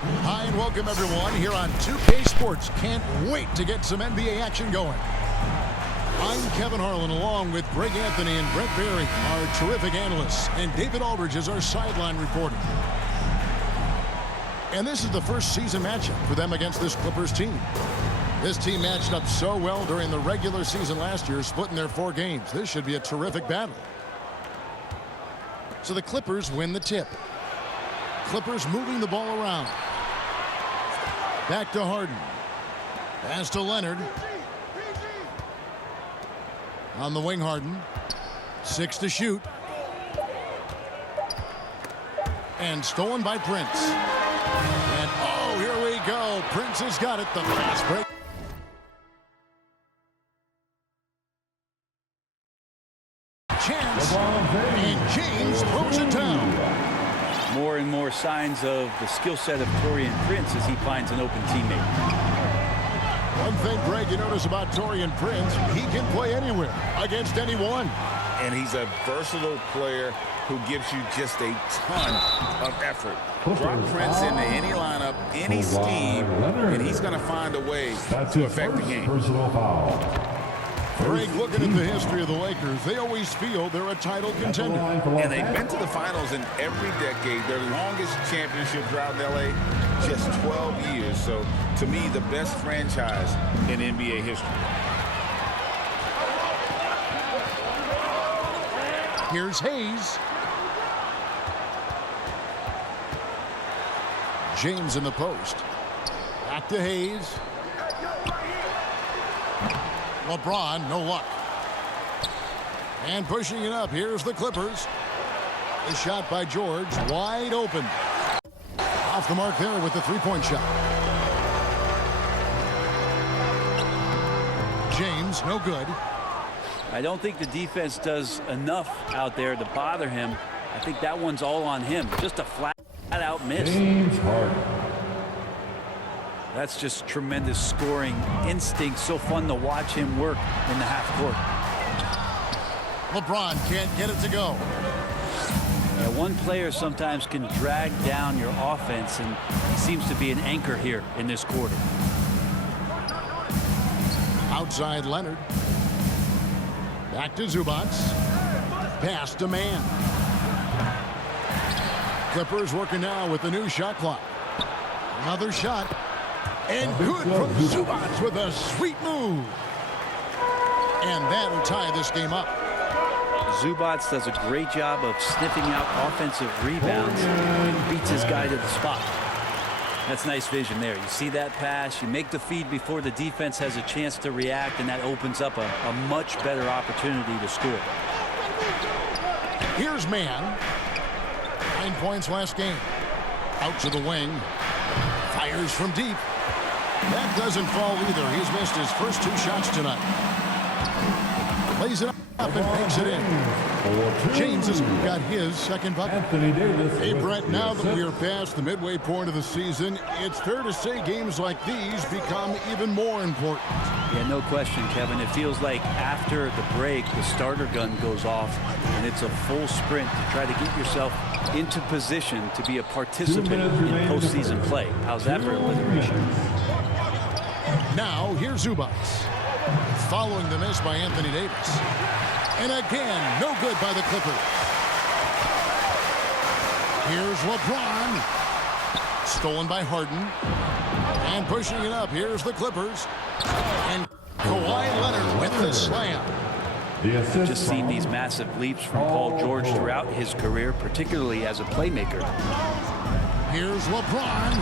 Hi and welcome everyone here on 2K Sports. Can't wait to get some NBA action going. I'm Kevin Harlan along with Greg Anthony and Brent Barry, our terrific analysts, and David Aldridge is our sideline reporter. And this is the first season matchup for them against this Clippers team. This team matched up so well during the regular season last year, splitting their 4 games. This should be a terrific battle. So the Clippers win the tip. Clippers moving the ball around. Back to Harden. Pass to Leonard. On the wing, Harden. 6 to shoot. And stolen by Prince. And oh, here we go. Prince has got it. The fast break. Chance. And James throws it down. More and more signs of the skill set of Taurean Prince as he finds an open teammate. One thing, Greg, you notice about Taurean Prince, he can play anywhere against anyone. And he's a versatile player who gives you just a ton of effort. Drop Prince into any lineup, any scheme, and he's going to find a way to affect the game. Greg, looking at the history of the Lakers, they always feel they're a title contender. And they've been to the finals in every decade. Their longest championship drought in L.A., just 12 years. So, to me, the best franchise in NBA history. Here's Hayes. James in the post. Back to Hayes. LeBron, no luck. And pushing it up, here's the Clippers. A shot by George, wide open. Off the mark there with the three-point shot. James, no good. I don't think the defense does enough out there to bother him. I think that one's all on him. Just a flat-out miss. James Harden. That's just tremendous scoring instinct. So fun to watch him work in the half court. LeBron can't get it to go. One player sometimes can drag down your offense, and he seems to be an anchor here in this quarter. Outside Leonard. Back to Zubac. Pass to Mann. Clippers working now with the new shot clock. Another shot. And good from Zubac with a sweet move. And that'll tie this game up. Zubac does a great job of sniffing out offensive rebounds and beats his guy to the spot. That's nice vision there. You see that pass, you make the feed before the defense has a chance to react, and that opens up a much better opportunity to score. Here's Mann. 9 points last game. Out to the wing. Fires from deep. That doesn't fall either. He's missed his first 2 shots tonight. Plays it up and makes it in. James has got his second bucket. Anthony Davis. Hey, Brent, now that we are past the midway point of the season, it's fair to say games like these become even more important. Yeah, no question, Kevin. It feels like after the break, the starter gun goes off, and it's a full sprint to try to get yourself into position to be a participant in postseason play. How's that for alliteration? Now, here's Zubac. Following the miss by Anthony Davis. And again, no good by the Clippers. Here's LeBron. Stolen by Harden. And pushing it up, here's the Clippers. And Kawhi Leonard with the slam. Just seen these massive leaps from Paul George throughout his career, particularly as a playmaker. Here's LeBron.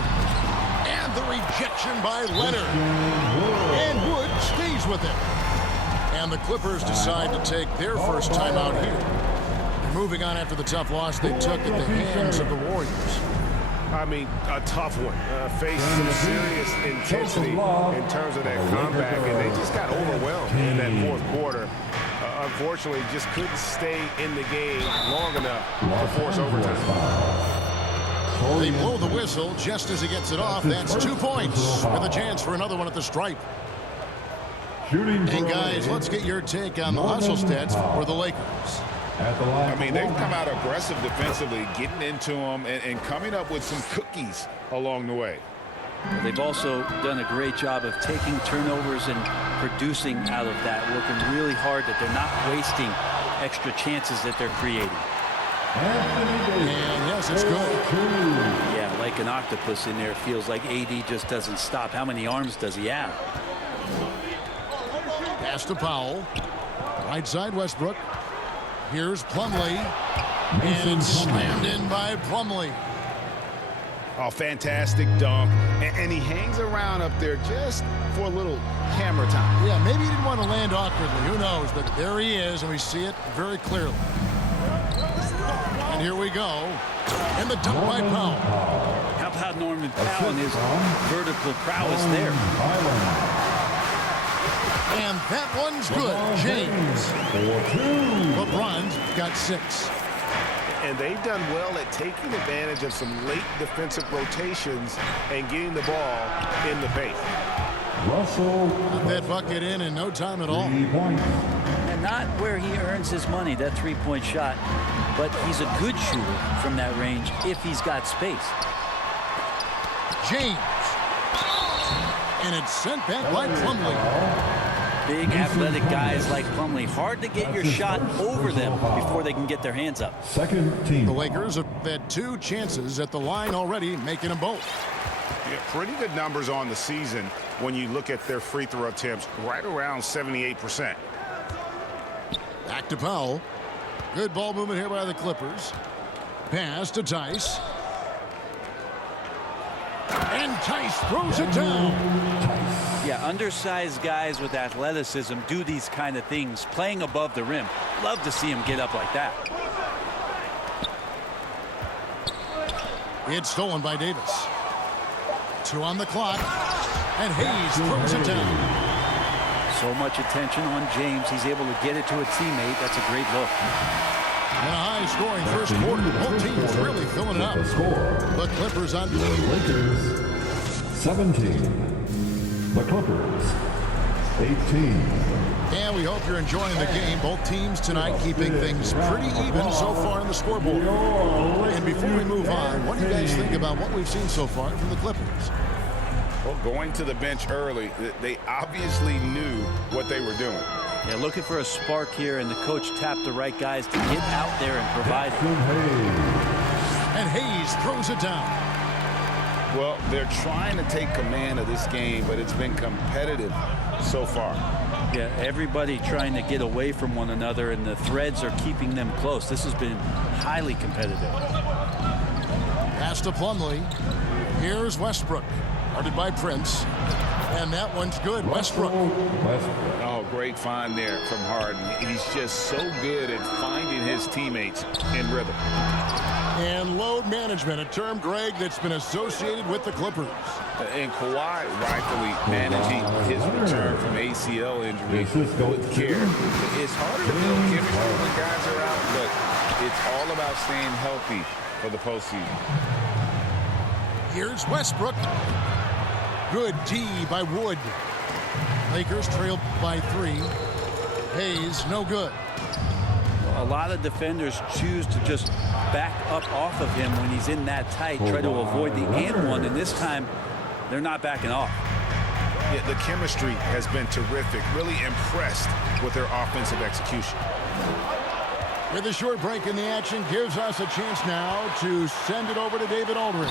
And the rejection by Leonard. And Wood stays with it. And the Clippers decide to take their first timeout here. Moving on after the tough loss they took at the hands of the Warriors. I mean, a tough one. Faced some serious intensity in terms of that comeback, and they just got overwhelmed in that fourth quarter. Unfortunately, just couldn't stay in the game long enough to force overtime. They blow the whistle just as he gets it off. That's 2 points with a chance for another one at the stripe. And guys, let's get your take on the hustle stats for the Lakers. I mean, they've come out aggressive defensively, getting into them and coming up with some cookies along the way. They've also done a great job of taking turnovers and producing out of that, working really hard that they're not wasting extra chances that they're creating. And yes, it's good. Yeah, like an octopus in there. Feels like AD just doesn't stop. How many arms does he have? Pass to Powell. Right side Westbrook. Here's Plumlee. And it's slammed in by Plumlee. Oh, fantastic dunk. And he hangs around up there just for a little camera time. Yeah, maybe he didn't want to land awkwardly. Who knows? But there he is, and we see it very clearly. And here we go. And the dunk by Powell. How about Norman Powell and his vertical prowess there? And that one's good. James. LeBron's got 6. And they've done well at taking advantage of some late defensive rotations and getting the ball in the paint. Got that bucket in no time at all. And not where he earns his money, that three-point shot. But he's a good shooter from that range if he's got space. James. And it's sent back by Plumlee. Big athletic guys like Plumlee. Hard to get your shot over them before they can get their hands up. The Lakers have had 2 chances at the line already, making them both. Yeah, pretty good numbers on the season when you look at their free throw attempts, right around 78%. Back to Powell. Good ball movement here by the Clippers. Pass to Tice. And Tice throws it down. Yeah, undersized guys with athleticism do these kind of things, playing above the rim. Love to see him get up like that. It's stolen by Davis. 2 on the clock. And Hayes throws it down. So much attention on James. He's able to get it to a teammate. That's a great look. And a high-scoring first quarter. Both teams really filling it up. The Clippers on the Lakers 17. The Clippers 18. And we hope you're enjoying the game. Both teams tonight keeping things pretty even so far in the scoreboard. And before we move on, what do you guys think about what we've seen so far from the Clippers? Well, going to the bench early, they obviously knew what they were doing. Yeah, looking for a spark here, and the coach tapped the right guys to get out there and provide it. And Hayes throws it down. Well, they're trying to take command of this game, but it's been competitive so far. Yeah, everybody trying to get away from one another, and the threads are keeping them close. This has been highly competitive. Pass to Plumlee. Here's Westbrook. Guarded by Prince. And that one's good. Westbrook. Oh, great find there from Harden. He's just so good at finding his teammates in rhythm. And load management, a term, Greg, that's been associated with the Clippers. And Kawhi rightfully managing his return from ACL injury with care. It's harder to build chemistry when guys are out, but it's all about staying healthy for the postseason. Here's Westbrook. Good D by Wood. Lakers trailed by 3. Hayes, no good. A lot of defenders choose to just back up off of him when he's in that tight, try to avoid the and one, and this time they're not backing off. Yeah, the chemistry has been terrific. Really impressed with their offensive execution. With a short break in the action, gives us a chance now to send it over to David Aldridge.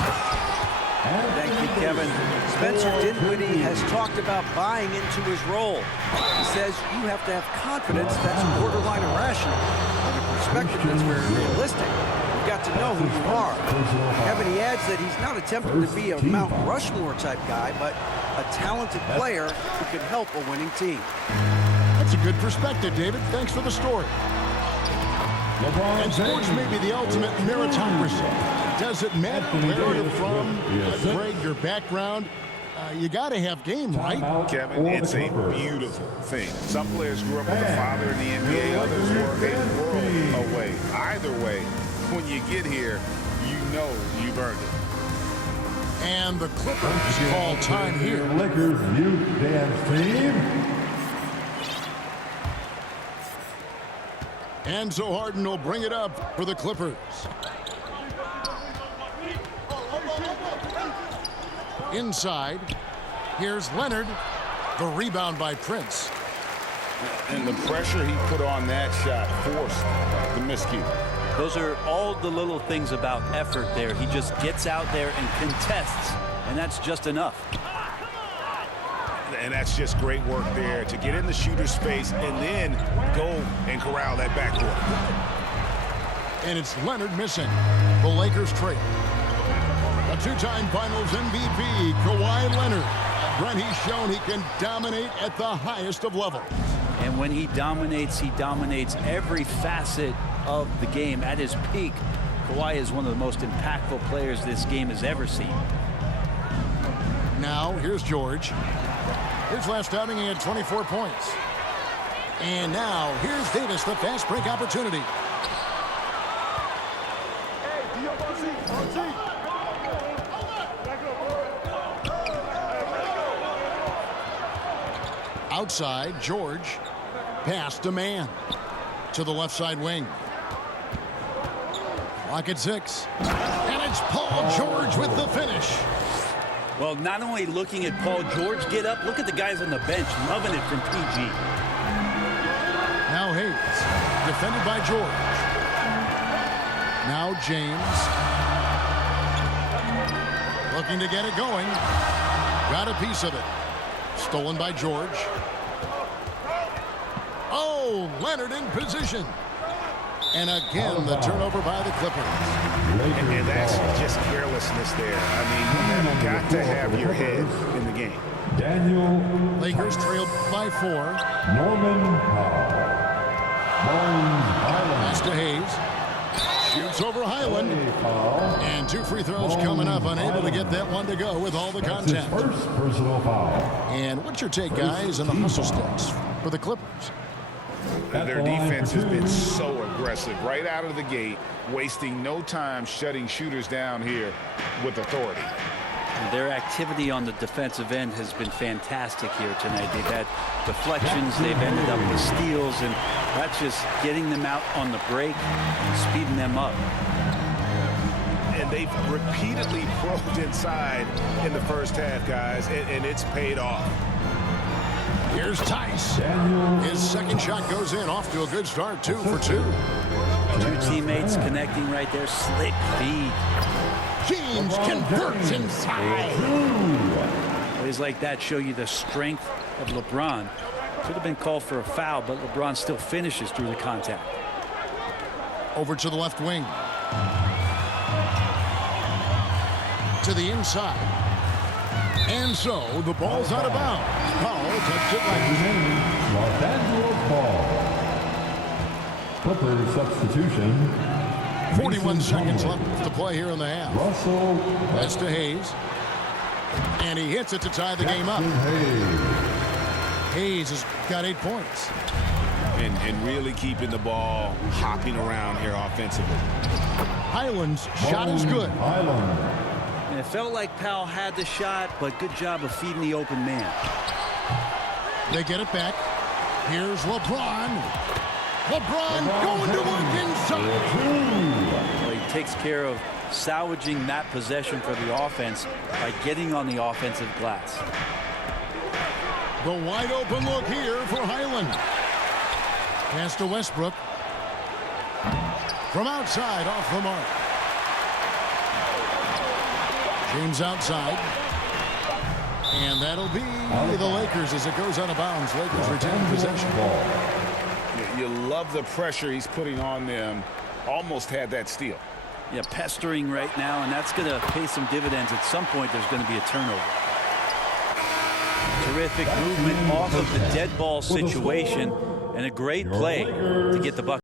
Thank you, Kevin. Spencer Dinwiddie has talked about buying into his role. He says you have to have confidence that's borderline irrational, and a perspective that's very realistic. You've got to know who you are. Kevin, he adds that he's not attempting to be a Mount Rushmore type guy, but a talented player who can help a winning team. That's a good perspective, David. Thanks for the story. And sports may be the ultimate meritocracy. Does it matter where you're from, Greg, your background? You got to have game, right? Kevin, it's a beautiful thing. Some players grew up with a father in the NBA, others were a world away. Either way, when you get here, you know you've earned it. And the Clippers call time here. Lakers youth dance team. And so Harden will bring it up for the Clippers. Inside, here's Leonard. The rebound by Prince. And the pressure he put on that shot forced the miscue. Those are all the little things about effort there. He just gets out there and contests, and that's just enough. And that's just great work there to get in the shooter's space and then go and corral that backcourt. And it's Leonard missing. The Lakers trail. A two-time Finals MVP, Kawhi Leonard. Brent, he's shown he can dominate at the highest of levels. And when he dominates every facet of the game. At his peak, Kawhi is one of the most impactful players this game has ever seen. Now, here's George. His last outing, he had 24 points. And now, here's Davis, the fast break opportunity. Outside, George. Pass to man. To the left side wing. Clock at 6. And it's Paul George with the finish. Well, not only looking at Paul George get up, look at the guys on the bench loving it from PG. Now Hayes, defended by George. Now James. Looking to get it going. Got a piece of it. Stolen by George. Oh, Leonard in position. And again, the turnover by the Clippers. And that's just carelessness there. I mean, you have got to have your head in the game. Daniel. Lakers trailed by 4. Norman Powell. Pass to Hayes. Shoots over Highland. And 2 free throws coming up. Unable to get that one to go with all the contact. First personal foul. And what's your take, guys, on the hustle sticks for the Clippers? Their defense has been so aggressive right out of the gate, wasting no time shutting shooters down here with authority. Their activity on the defensive end has been fantastic here tonight. They've had deflections, they've ended up with steals, and that's just getting them out on the break and speeding them up. And they've repeatedly probed inside in the first half, guys, and it's paid off. Here's Tice. His second shot goes in, off to a good start, 2 for 2. 2 teammates connecting right there, slick feed. James converts inside. Plays like that show you the strength of LeBron. Could have been called for a foul, but LeBron still finishes through the contact. Over to the left wing. To the inside. And so the ball's out of bounds. Powell touched it like Los Angeles ball. Clippers substitution. 41 seconds left to play here in the half. Russell. Pass to Hayes. And he hits it to tie the game up. Hayes has got 8 points. And really keeping the ball hopping around here offensively. Highland's shot is good. Highland. And it felt like Powell had the shot, but good job of feeding the open man. They get it back. Here's LeBron. LeBron going to work inside. Well, he takes care of salvaging that possession for the offense by getting on the offensive glass. The wide open look here for Highland. Pass to Westbrook. From outside, off the mark. James outside. And that'll be the Lakers as it goes out of bounds. Lakers retain possession. You love the pressure he's putting on them. Almost had that steal. Yeah, pestering right now, and that's going to pay some dividends. At some point, there's going to be a turnover. Terrific movement off of the dead ball situation, and a great play to get the bucket.